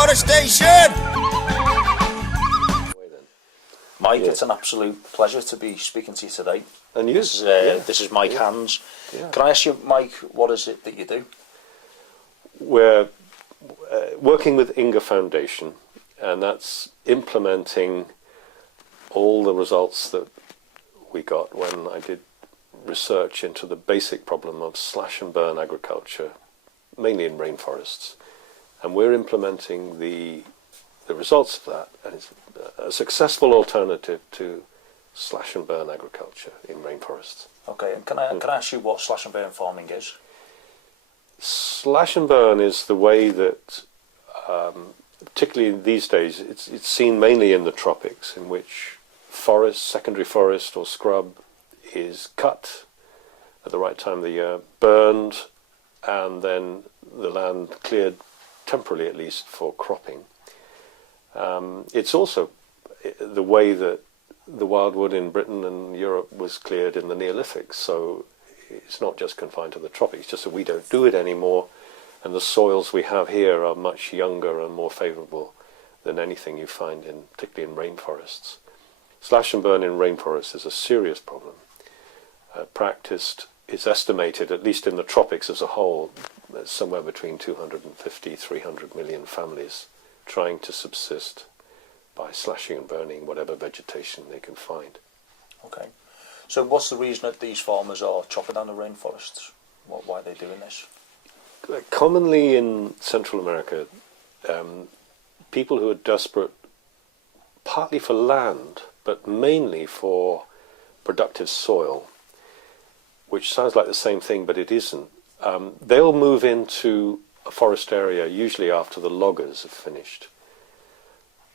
Deforestation! Mike, it's an absolute pleasure to be speaking to you today. And you? This is Mike Hands. Yeah. Can I ask you, Mike, what is it that you do? We're working with Inga Foundation, and that's implementing all the results that we got when I did research into the basic problem of slash and burn agriculture, mainly in rainforests. And we're implementing the results of that, and it's a successful alternative to slash and burn agriculture in rainforests. Okay, and can I ask you what slash and burn farming is? Slash and burn is the way that, particularly these days, it's seen mainly in the tropics, in which forest, secondary forest or scrub is cut at the right time of the year, burned, and then the land cleared temporarily at least for cropping. It's also the way that the wildwood in Britain and Europe was cleared in the Neolithic, so it's not just confined to the tropics, just that we don't do it anymore, and the soils we have here are much younger and more favourable than anything you find in, particularly in rainforests. Slash and burn in rainforests is a serious problem. Practiced is estimated, at least in the tropics as a whole, somewhere between 250, 300 million families trying to subsist by slashing and burning whatever vegetation they can find. Okay. So what's the reason that these farmers are chopping down the rainforests? Why are they doing this? Commonly in Central America, people who are desperate, partly for land, but mainly for productive soil, which sounds like the same thing, but it isn't. They'll move into a forest area, usually after the loggers have finished.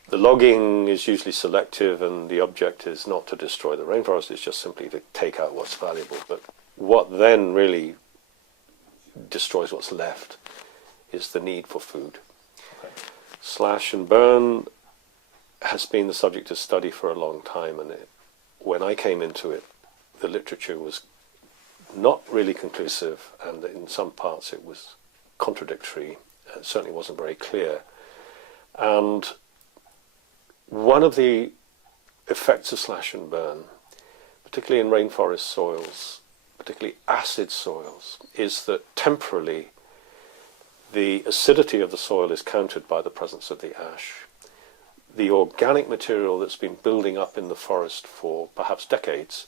The logging is usually selective, and the object is not to destroy the rainforest, it's just simply to take out what's valuable. But what then really destroys what's left is the need for food. Okay. Slash and burn has been the subject of study for a long time, and when I came into it, the literature was not really conclusive, and in some parts it was contradictory. It certainly wasn't very clear. And one of the effects of slash and burn, particularly in rainforest soils, particularly acid soils, is that temporarily the acidity of the soil is countered by the presence of the ash. The organic material that's been building up in the forest for perhaps decades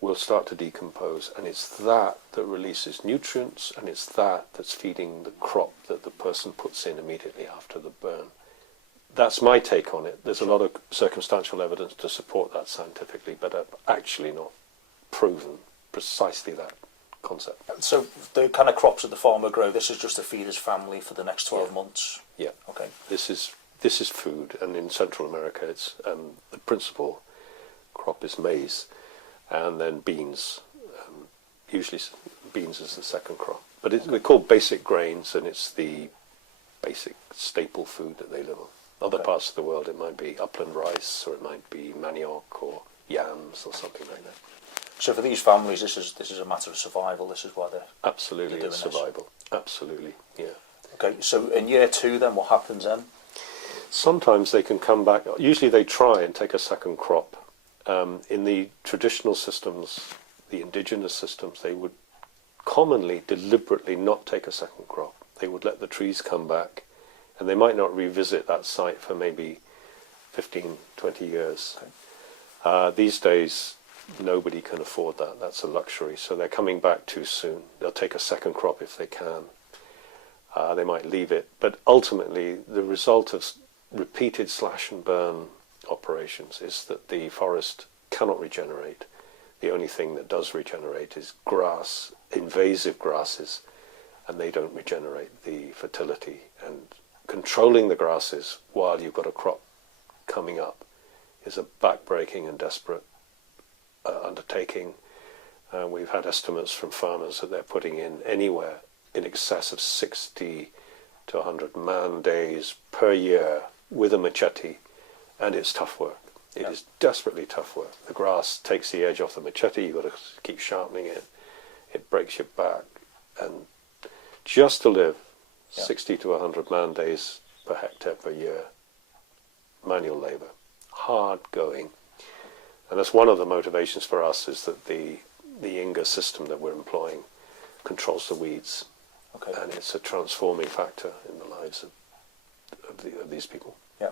will start to decompose, and it's that that releases nutrients, and it's that that's feeding the crop that the person puts in immediately after the burn. That's my take on it. There's a lot of circumstantial evidence to support that scientifically, but I've actually not proven precisely that concept. So the kind of crops that the farmer grow, this is just to feed his family for the next 12 months? Yeah. Okay. This is food, and in Central America it's the principal crop is maize, and then beans. Usually beans is the second crop. But they're called basic grains, and it's the basic staple food that they live on. Other parts of the world it might be upland rice, or it might be manioc or yams or something like that. So for these families, this is a matter of survival. This is why they're absolutely it's survival. Absolutely, yeah. Okay. So in year 2, then what happens then? Sometimes they can come back. Usually they try and take a second crop. In the traditional systems, the indigenous systems, they would commonly, deliberately not take a second crop. They would let the trees come back, and they might not revisit that site for maybe 15, 20 years. Okay. These days, nobody can afford that. That's a luxury. So they're coming back too soon. They'll take a second crop if they can. They might leave it. But ultimately, the result of repeated slash and burn operations is that the forest cannot regenerate. The only thing that does regenerate is grass, invasive grasses, and they don't regenerate the fertility. And controlling the grasses while you've got a crop coming up is a backbreaking and desperate undertaking. We've had estimates from farmers that they're putting in anywhere in excess of 60 to 100 man days per year with a machete, and it's tough work. It is desperately tough work. The grass takes the edge off the machete, you've got to keep sharpening it, it breaks your back, and just to live 60 to 100 man days per hectare per year manual labour, hard going. And that's one of the motivations for us, is that the Inga system that we're employing controls the weeds. Okay. And it's a transforming factor in the lives of these people. Yeah.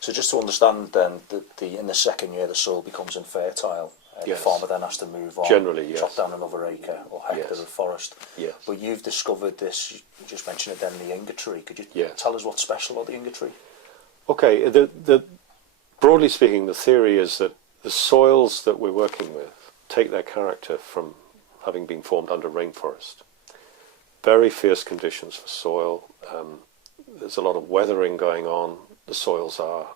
So just to understand then, in the second year the soil becomes infertile. Yes. The farmer then has to move on, Generally, yes. chop down another acre or hectare Yes. of forest. Yes. But you've discovered this, you just mentioned it then, the Inga tree. Could you Yes. tell us what's special about the Inga tree? Okay, broadly speaking, the theory is that the soils that we're working with take their character from having been formed under rainforest. Very fierce conditions for soil. There's a lot of weathering going on. The soils are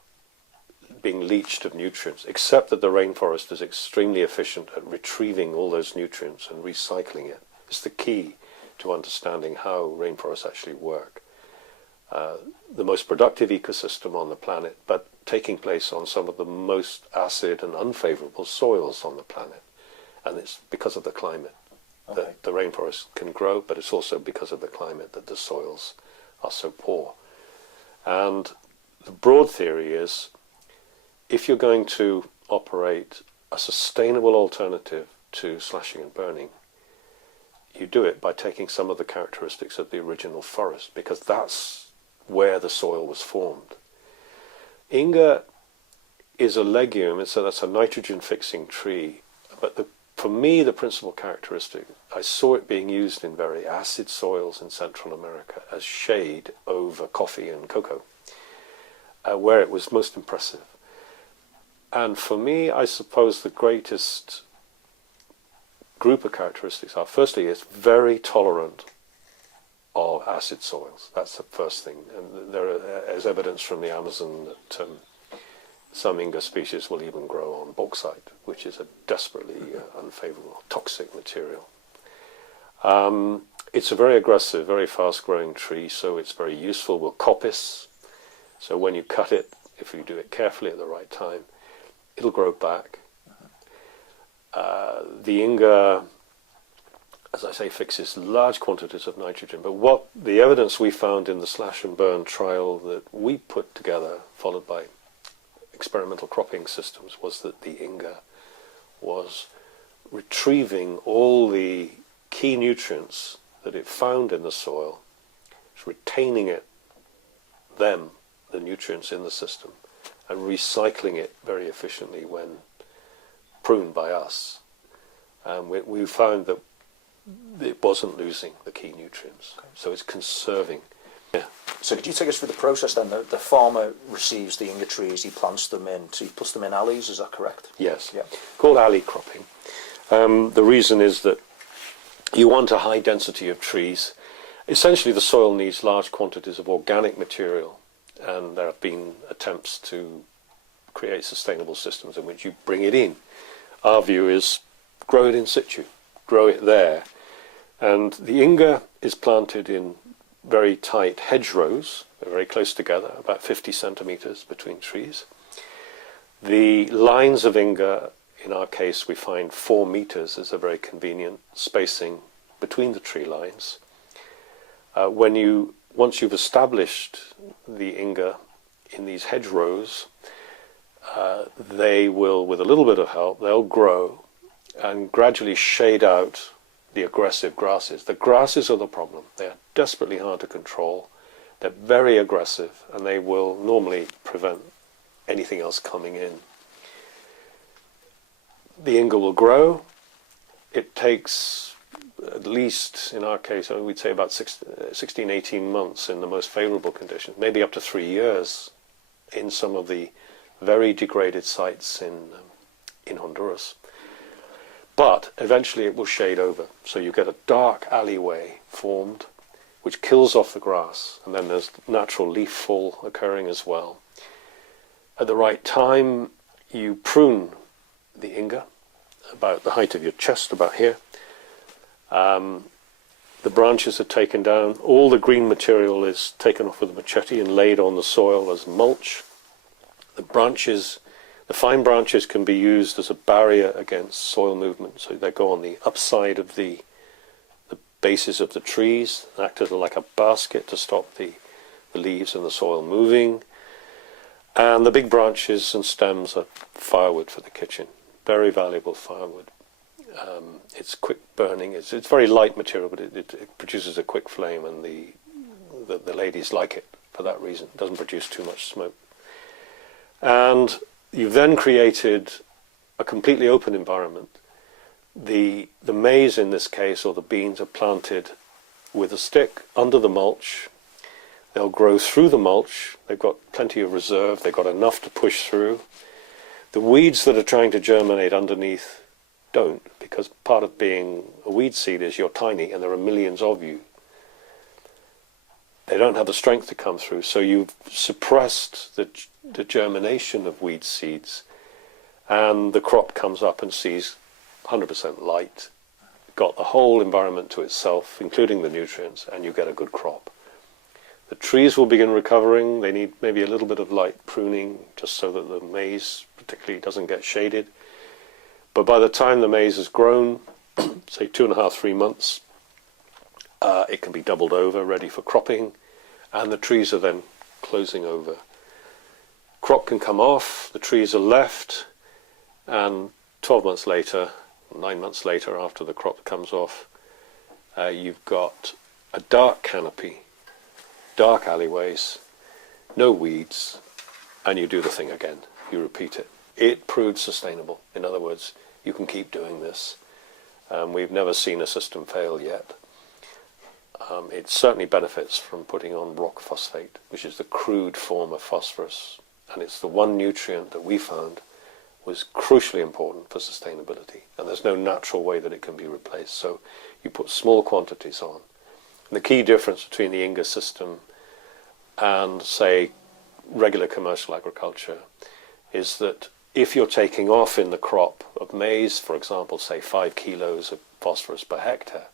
being leached of nutrients, except that the rainforest is extremely efficient at retrieving all those nutrients and recycling it. It's the key to understanding how rainforests actually work. The most productive ecosystem on the planet, but taking place on some of the most acid and unfavorable soils on the planet. And it's because of the climate that the rainforest can grow, but it's also because of the climate that the soils are so poor. And the broad theory is, if you're going to operate a sustainable alternative to slashing and burning, you do it by taking some of the characteristics of the original forest, because that's where the soil was formed. Inga is a legume, so that's a nitrogen-fixing tree, but for me the principal characteristic, I saw it being used in very acid soils in Central America as shade over coffee and cocoa, where it was most impressive. And for me, I suppose the greatest group of characteristics are, firstly, it's very tolerant of acid soils. That's the first thing. And there's evidence from the Amazon that some Inga species will even grow on bauxite, which is a desperately unfavorable, toxic material. It's a very aggressive, very fast-growing tree, so it's very useful with coppice. So when you cut it, if you do it carefully at the right time, it'll grow back. The Inga, as I say, fixes large quantities of nitrogen. But what the evidence we found in the slash and burn trial that we put together, followed by experimental cropping systems, was that the Inga was retrieving all the key nutrients that it found in the soil, it's retaining the nutrients in the system, and recycling it very efficiently when pruned by us. And we found that it wasn't losing the key nutrients, so it's conserving. Yeah. So could you take us through the process then? The farmer receives the Inga trees, he plants them in, so he puts them in alleys, is that correct? Yes, Yeah. called alley cropping. The reason is that you want a high density of trees. Essentially the soil needs large quantities of organic material, and there have been attempts to create sustainable systems in which you bring it in. Our view is grow it in situ, grow it there. And the Inga is planted in very tight hedgerows, they're very close together, about 50 centimetres between trees. The lines of Inga, in our case, we find 4 metres is a very convenient spacing between the tree lines. Once you've established the Inga in these hedgerows, they will, with a little bit of help, they'll grow and gradually shade out the aggressive grasses. The grasses are the problem. They're desperately hard to control. They're very aggressive, and they will normally prevent anything else coming in. The Inga will grow. It takes at least, in our case, we'd say about 16, 18 months in the most favorable conditions, maybe up to 3 years in some of the very degraded sites in Honduras. But eventually it will shade over, so you get a dark alleyway formed which kills off the grass, and then there's natural leaf fall occurring as well. At the right time you prune the Inga about the height of your chest, about here. The branches are taken down, all the green material is taken off with a machete and laid on the soil as mulch. The fine branches can be used as a barrier against soil movement, so they go on the upside of the bases of the trees, act as like a basket to stop the the leaves and the soil moving. And the big branches and stems are firewood for the kitchen. Very valuable firewood. It's quick burning. It's very light material, but it produces a quick flame, and the ladies like it for that reason. It doesn't produce too much smoke. And you've then created a completely open environment. The maize in this case, or the beans, are planted with a stick under the mulch. They'll grow through the mulch. They've got plenty of reserve. They've got enough to push through. The weeds that are trying to germinate underneath don't, because part of being a weed seed is you're tiny and there are millions of you. They don't have the strength to come through, so you've suppressed the germination of weed seeds, and the crop comes up and sees 100% light, got the whole environment to itself, including the nutrients, and you get a good crop. The trees will begin recovering. They need maybe a little bit of light pruning, just so that the maize particularly doesn't get shaded. But by the time the maize has grown, say 2.5, 3 months, it can be doubled over, ready for cropping, and the trees are then closing over. Crop can come off, the trees are left, and 12 months later, 9 months later, after the crop comes off, you've got a dark canopy, dark alleyways, no weeds, and you do the thing again. You repeat it. It proved sustainable. In other words, you can keep doing this. We've never seen a system fail yet. It certainly benefits from putting on rock phosphate, which is the crude form of phosphorus, and it's the one nutrient that we found was crucially important for sustainability, and there's no natural way that it can be replaced, so you put small quantities on. And the key difference between the Inga system and, say, regular commercial agriculture is that if you're taking off in the crop of maize, for example, say 5 kilos of phosphorus per hectare,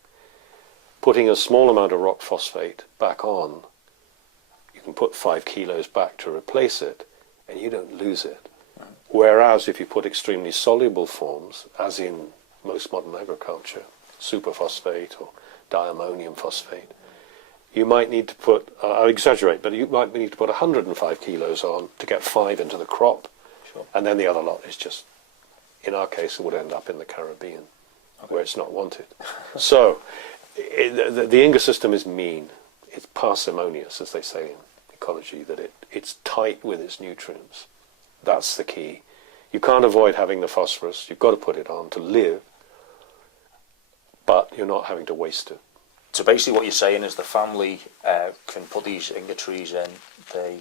putting a small amount of rock phosphate back on, you can put 5 kilos back to replace it, and you don't lose it. Right. Whereas if you put extremely soluble forms, as in most modern agriculture, superphosphate or diammonium phosphate, you might need to put, I exaggerate, but you might need to put 105 kilos on to get 5 into the crop. Sure. And then the other lot is just, in our case, it would end up in the Caribbean, where it's not wanted. So the Inga system is mean. It's parsimonious, as they say in ecology, that it's tight with its nutrients. That's the key. You can't avoid having the phosphorus. You've got to put it on to live, but you're not having to waste it. So basically what you're saying is the family can put these Inga trees in, they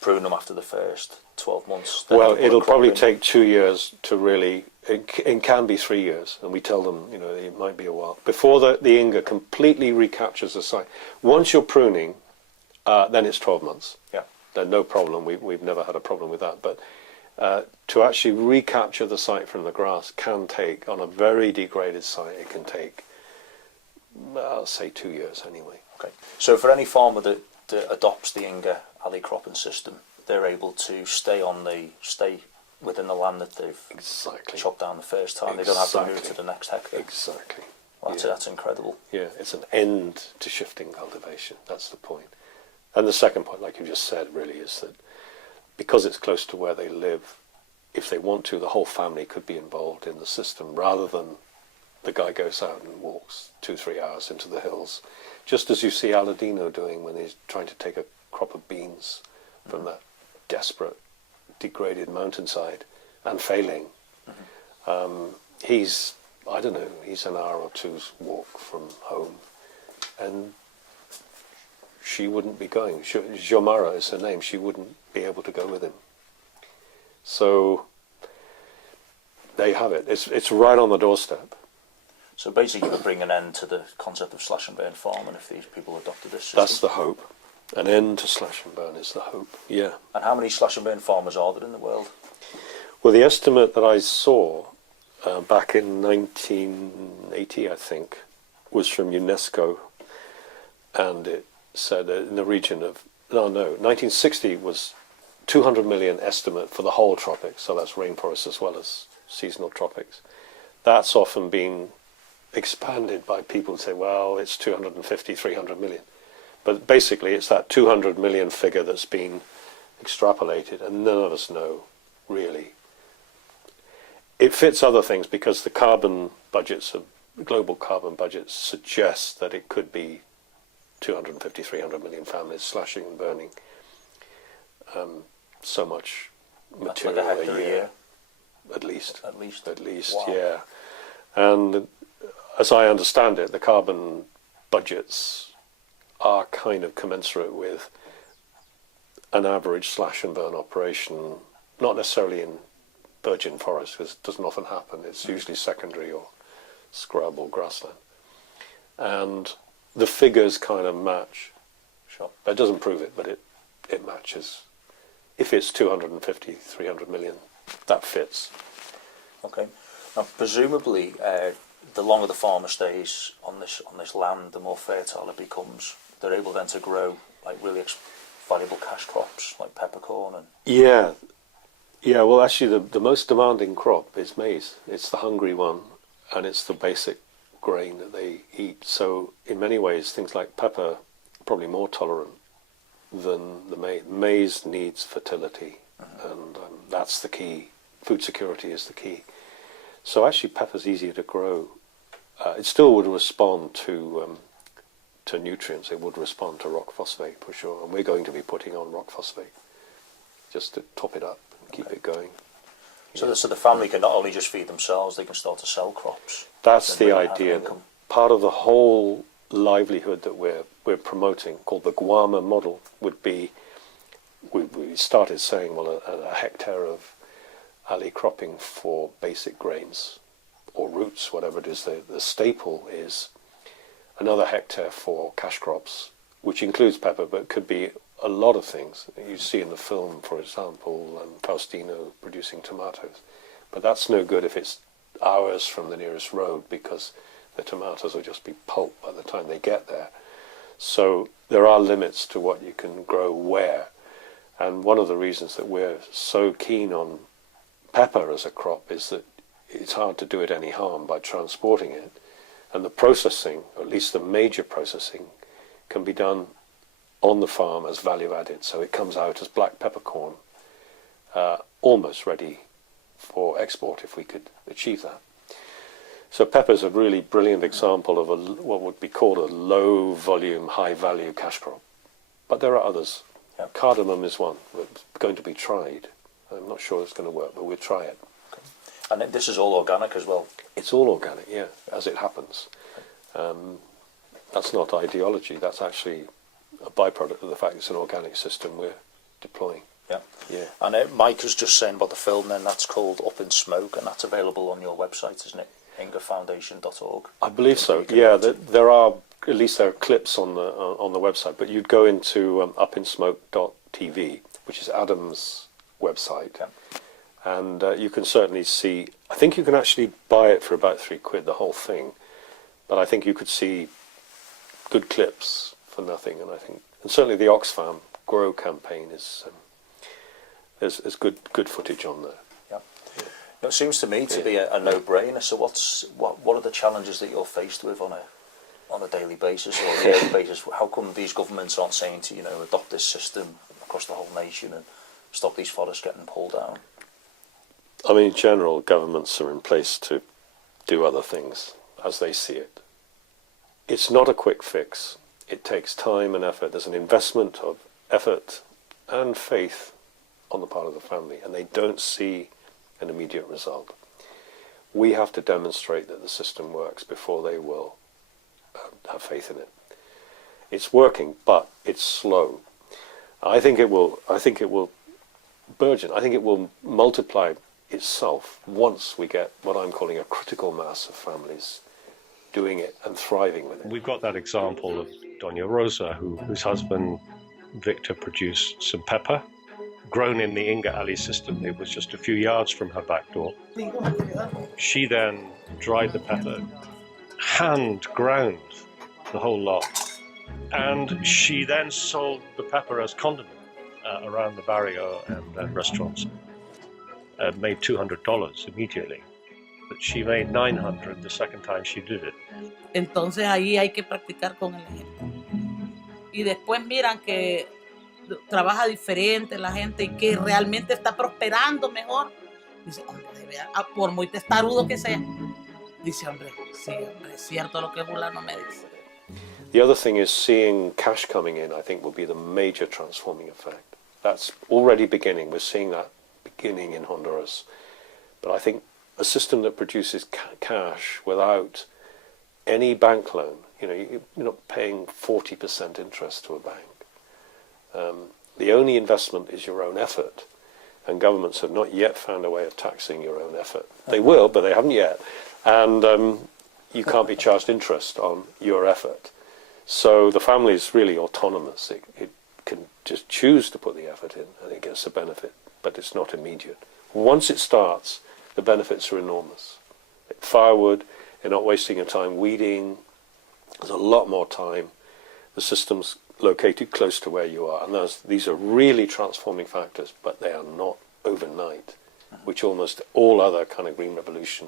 prune them after the first 12 months. Well, it'll probably take 2 years to really, it can be 3 years, and we tell them, you know, it might be a while. Before the Inga completely recaptures the site. Once you're pruning, then it's 12 months. Yeah. Then no problem, we've never had a problem with that. But to actually recapture the site from the grass can take, on a very degraded site, it can take, I'll say 2 years anyway. Okay. So for any farmer that adopts the Inga alley cropping system, they're able to stay within the land that they've chopped down the first time. They don't have to move to the next hectare. Exactly. Well, that's incredible. Yeah, it's an end to shifting cultivation. That's the point. And the second point, like you just said, really is that because it's close to where they live, if they want to, the whole family could be involved in the system rather than the guy goes out and walks 2-3 hours into the hills, just as you see Aladino doing when he's trying to take a crop of beans from that desperate, degraded mountainside and failing. He's, I don't know, he's an hour or two's walk from home, and she wouldn't be going. Jomara is her name. She wouldn't be able to go with him. So there you have it. It's right on the doorstep. So basically, you would bring an end to the concept of slash and burn farming if these people adopted this system. That's the hope. An end to slash and burn is the hope. Yeah. And how many slash and burn farmers are there in the world? Well, the estimate that I saw back in 1980, I think, was from UNESCO, and it said in the region of 1960 was 200 million estimate for the whole tropics. So that's rainforests as well as seasonal tropics. That's often been expanded by people who say, well, it's 250, 300 million. But basically, it's that 200 million figure that's been extrapolated, and none of us know, really. It fits other things because the carbon budgets, global carbon budgets, suggest that it could be 250, 300 million families slashing and burning so much material like a year. At least. Wow. Yeah. And as I understand it, the carbon budgets are kind of commensurate with an average slash and burn operation, not necessarily in virgin forest, because it doesn't often happen. It's usually secondary or scrub or grassland. And the figures kind of match. Sure. That doesn't prove it, but it matches. If it's 250, 300 million, that fits. Okay. Now, presumably, the longer the farmer stays on this land, the more fertile it becomes. They're able then to grow like really valuable cash crops like peppercorn and. Yeah. Well, actually, the most demanding crop is maize. It's the hungry one, and it's the basic grain that they eat. So, in many ways, things like pepper are probably more tolerant than the maize. Maize needs fertility, and that's the key. Food security is the key. So actually, pepper's easier to grow. It still would respond to nutrients. It would respond to rock phosphate for sure. And we're going to be putting on rock phosphate just to top it up and keep it going. So the family can not only just feed themselves, they can start to sell crops. That's the idea. Part of the whole livelihood that we're promoting, called the Guama model, would be, we started saying, well, a hectare of alley cropping for basic grains or roots, whatever it is. The staple is another hectare for cash crops, which includes pepper, but could be a lot of things. You see in the film, for example, Faustino producing tomatoes. But that's no good if it's hours from the nearest road, because the tomatoes will just be pulp by the time they get there. So there are limits to what you can grow where. And one of the reasons that we're so keen on pepper as a crop is that it's hard to do it any harm by transporting it. And the processing, or at least the major processing, can be done on the farm as value added. So it comes out as black peppercorn, almost ready for export if we could achieve that. So pepper's a really brilliant example of what would be called a low volume, high value cash crop. But there are others. Yeah. Cardamom is one that's going to be tried. I'm not sure it's going to work, but we'll try it. Okay. And this is all organic as well? It's all organic, yeah, as it happens. That's not ideology, that's actually a byproduct of the fact it's an organic system we're deploying. Yeah. Yeah. And Mike was just saying about the film then, that's called Up in Smoke, and that's available on your website, isn't it? ingafoundation.org. I believe so. Yeah, there are clips on the website, but you'd go into upinsmoke.tv, which is Adam's website, and you can certainly see. I think you can actually buy it for about £3, the whole thing, but I think you could see good clips for nothing. And certainly the Oxfam Grow campaign is there's good footage on there. Yeah. It seems to me to be a no-brainer. So what are the challenges that you're faced with on a daily basis or a yearly basis? How come these governments aren't saying to adopt this system across the whole nation and stop these forests getting pulled down? I mean, in general, governments are in place to do other things as they see it. It's not a quick fix. It takes time and effort. There's an investment of effort and faith on the part of the family, and they don't see an immediate result. We have to demonstrate that the system works before they will have faith in it. It's working, but it's slow. I think it will burgeon. I think it will multiply itself once we get what I'm calling a critical mass of families doing it and thriving with it. We've got that example of Doña Rosa, whose husband Victor produced some pepper, grown in the Inga Alley system. It was just a few yards from her back door. She then dried the pepper, hand ground the whole lot, and she then sold the pepper as condiment around the barrio and restaurants. Made $200 immediately, but she made $900 the second time she did it. Entonces ahí hay que practicar con el ejemplo. y después miran que trabaja diferente la gente y que realmente está prosperando mejor, dice, hombre, por muy testarudo que sea, dice, hombre, sí, hombre, es cierto lo que fulano me dice. The other thing is seeing cash coming in, I think, will be the major transforming effect. That's already beginning. We're seeing that beginning in Honduras. But I think a system that produces cash without any bank loan, you're not paying 40% interest to a bank. The only investment is your own effort. And governments have not yet found a way of taxing your own effort. They will, but they haven't yet. And you can't be charged interest on your effort. So the family is really autonomous. It can just choose to put the effort in and it gets the benefit, but it's not immediate. Once it starts, the benefits are enormous. Firewood, you're not wasting your time weeding. There's a lot more time. The system's located close to where you are. And these are really transforming factors, but they are not overnight, which almost all other kind of green revolution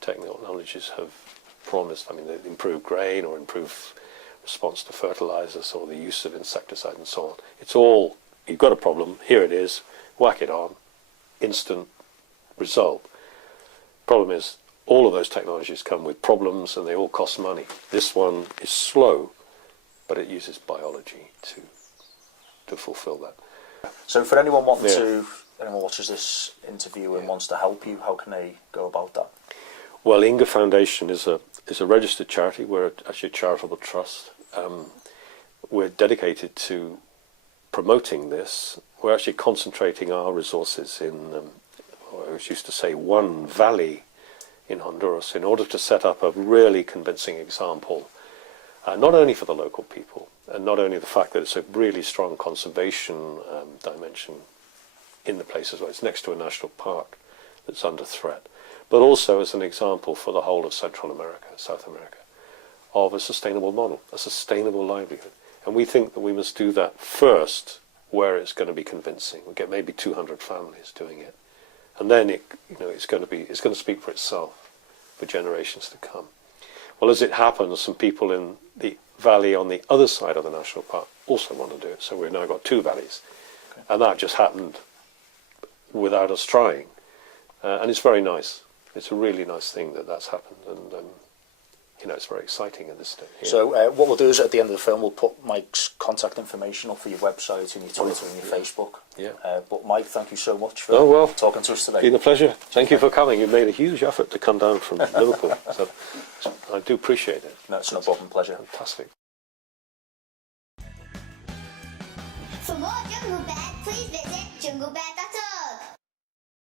technologies have promised. I mean, they improve grain or improve response to fertilizers or the use of insecticide and so on. It's all, you've got a problem, here it is, whack it on, instant result. Problem is, all of those technologies come with problems and they all cost money. This one is slow, but it uses biology to fulfill that. So for anyone anyone watches this interview and wants to help you, how can they go about that? Well, Inga Foundation is a registered charity. We're actually a charitable trust. We're dedicated to promoting this. We're actually concentrating our resources in, I was used to say, one valley in Honduras in order to set up a really convincing example, not only for the local people, and not only the fact that it's a really strong conservation dimension in the place as well. It's next to a national park that's under threat, but also as an example for the whole of Central America, South America, of a sustainable model, a sustainable livelihood. And we think that we must do that first where it's going to be convincing. We'll get maybe 200 families doing it. And then it's going to speak for itself for generations to come. Well, as it happens, some people in the valley on the other side of the national park also want to do it. So we've now got two valleys. Okay. And that just happened without us trying. And it's very nice. It's a really nice thing that's happened. And it's very exciting at this stage. Yeah. So what we'll do is at the end of the film, we'll put Mike's contact information up for your website and your Twitter and your Facebook. Yeah. But Mike, thank you so much for talking to us today. It's been a pleasure. Thank you for coming. You made a huge effort to come down from Liverpool. So I do appreciate it. No, it's no problem. Pleasure. Fantastic. For more Jungle Bed, please visit junglebed.com.